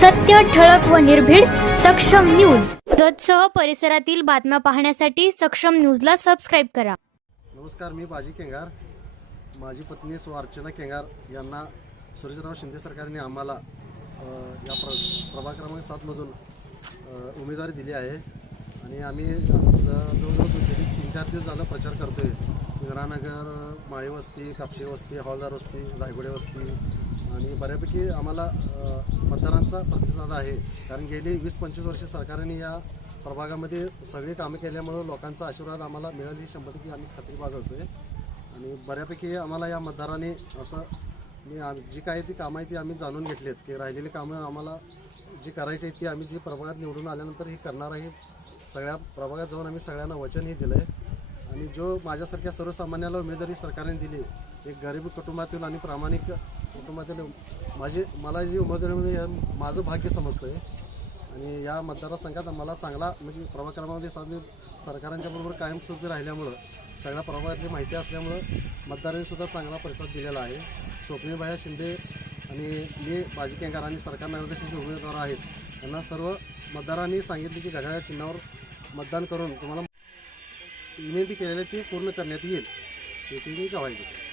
सत्य, ठळक व निर्भीड सक्षम न्यूज. जतसह परिसरातील बातम्या पाहण्यासाठी सक्षम न्यूजला सबस्क्राईब करा. नमस्कार, मी बाजी केंगार. माझी पत्नी सो अर्चना केंगार यांना सुरेशराव शिंदे सरकारने आम्हाला या प्रभाग क्रमांक 7 मधून उमेदवारी दिली आहे आणि आम्ही जवळजवळ 3-4 दिवस झालं प्रचार करतोय. इंदिरानगर, माळी वस्ती, कापशी वस्ती, हवालदार वस्ती, धायगुडे वस्ती आणि बऱ्यापैकी आम्हाला मतदारांचा प्रतिसाद आहे. कारण गेली 20-25 वर्षे सरकारने या प्रभागामध्ये सगळी कामं केल्यामुळं लोकांचा आशीर्वाद आम्हाला मिळाली 100% आम्ही खात्री बाळगतोय. आणि बऱ्यापैकी आम्हाला या मतदारांनी असं जी काही ती कामं आहे ती आम्ही जाणून घेतली आहेत की राहिलेली कामं आम्हाला जी करायची आहेत ती आम्ही जी प्रभागात निवडून आल्यानंतर ही करणार आहे. सगळ्या प्रभागात जाऊन आम्ही सगळ्यांना वचनही दिलं आहे. आणि जो माझ्यासारख्या सर्वसामान्याला उमेदवारी सरकारने दिली, एक गरीब कुटुंबातील आणि प्रामाणिक कुटुंबातील मला जी उमेदवारी म्हणजे माझं भाग्य समजतं आहे. आणि या मतदारसंघात मला चांगला म्हणजे प्रभाग क्रमांक 7 सरकारांच्या बरोबर कायमस्वरूपी राहिल्यामुळं सगळ्या प्रभागातली माहिती असल्यामुळं मतदारांनीसुद्धा चांगला प्रतिसाद दिलेला आहे. स्वप्नीलभाई शिंदे आणि मी बाजी केंगार आणि सरकार नगराध्यक्षाचे उमेदवार आहेत. त्यांना सर्व मतदारांनी सांगितले की घड्याळ्या चिन्हावर मतदान करून तुम्हाला विनंती केलेली ती पूर्ण करण्यात येईल याची मी ग्वाही देतो.